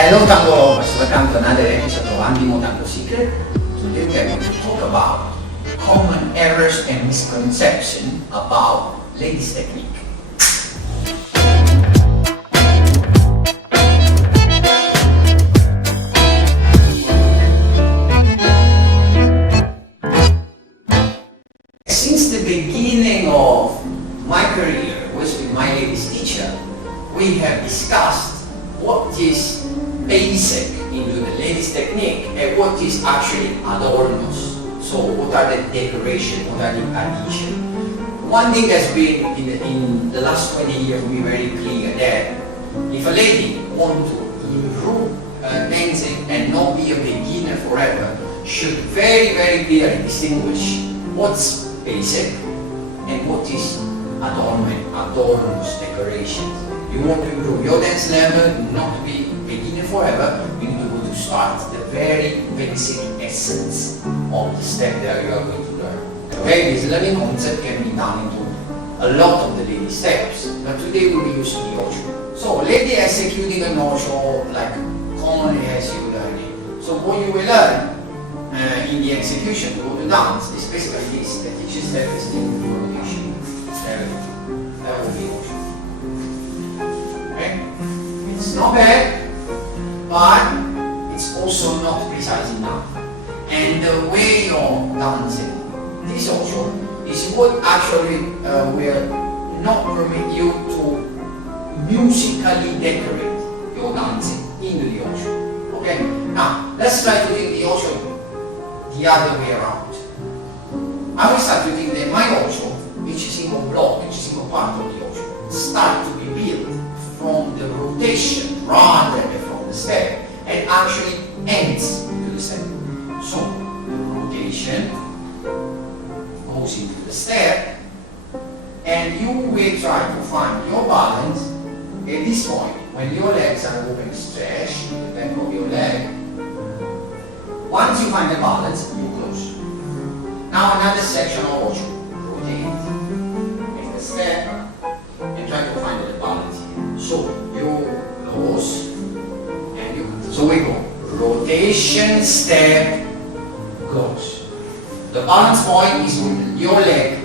Hello Tango Lovers, welcome to another episode of Andimo Tango Secret. Today we are going to talk about common errors and misconceptions about ladies technique. Since the beginning of my career was with my ladies teacher, we have discussed what is basic into the ladies technique and what is actually adornos. So what are the decoration, what are the addition. One thing has been in the last 20 years we very clear that if a lady wants to improve dancing and not be a beginner forever, should very clearly distinguish what's basic and what is adornment, adornos, decorations. You want to improve your dance level, not to be beginner forever, you need to go to start the very basic essence of the step that you are going to learn. Okay, this learning concept can be done into a lot of the lady steps, but today we'll be using the ocho. So, lady executing an ocho like commonly as you learn it. So, what you will learn in the execution to go to dance is basically this, that each step is the rotation. That will be ocho. Okay? It's not bad, but it's also not precise enough. And the way of dancing this ocho is what actually will not permit you to musically decorate your dancing into the ocho. Okay? Now, let's try to take the ocho the other way around. I will start to think that my ocho, each single block, each single part of the ocho, start to be built from the rotation rather than from the step, and actually ends to the step. So the rotation goes into the step, and you will try to find your balance at this point when your legs are open, stretch the back of your leg. Once you find the balance, you close. Now another section of ocho. Rotate, make the step, and try to find the balance here. So you close, and you close. So we go. Rotation, step, close. The balance point is with your leg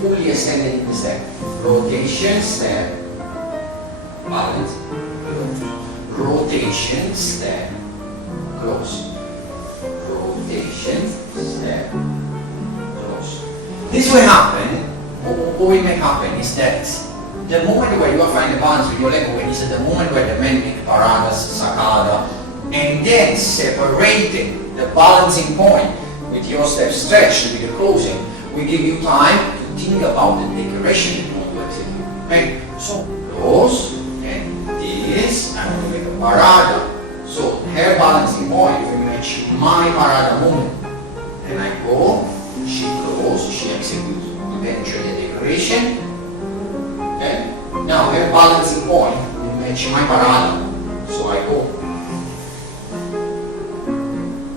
fully extended in the step. Rotation, step, balance, close. Rotation, step, close. Rotation, step, close. This will happen, what will make happen is that the moment where you are finding the balance with your leg open is the moment where the men make paradas, sacada, and then separating the balancing point with your step stretch with the closing will give you time to think about the decoration you want to execute. Okay? So close, and this, and we make a parada. So her balancing point will match my parada movement. And I go, she goes, she executes eventually the decoration. Okay? Now her balancing point will match my parada. So I go.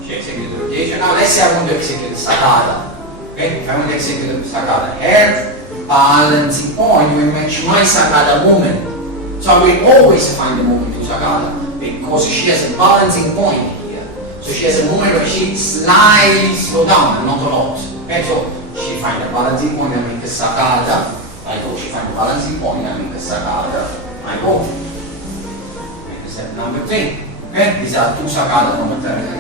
She executes the rotation. Now let's say I want to execute the sacada. Okay? If I want to execute the sacada, her balancing point will match my sacada movement. So I will always find the movement to sacada because she has a balancing point here. So she has a moment where she slightly slow down, not a lot. Okay? So she finds the balancing point and make a sacada. I go, she finds the balancing point and make a sacada. I go. Make the step number 3. Okay? These are 2 sacada momentarily.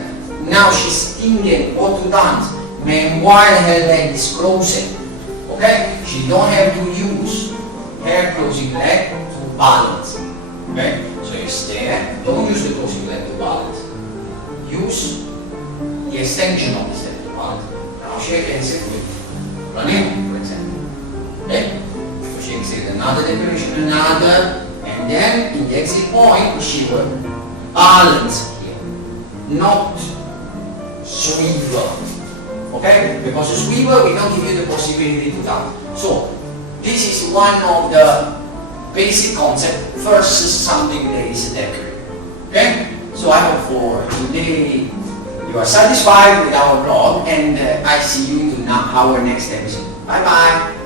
Now she's thinking what to dance. Meanwhile her leg is closing. Okay? She don't have to use her closing leg to balance. Okay? So you stay there. Don't use the closing leg to balance. Use the extension of the step to balance. Now she executes running, for example. Okay? So she executes another decoration, another, and then in the exit point she will balance here, not swivel. Okay? Because a swivel we don't give you the possibility to dance. So this is one of the basic concept versus something that is decorative. Okay? So I hope for today you are satisfied with our blog, and I see you in our next episode. Bye bye!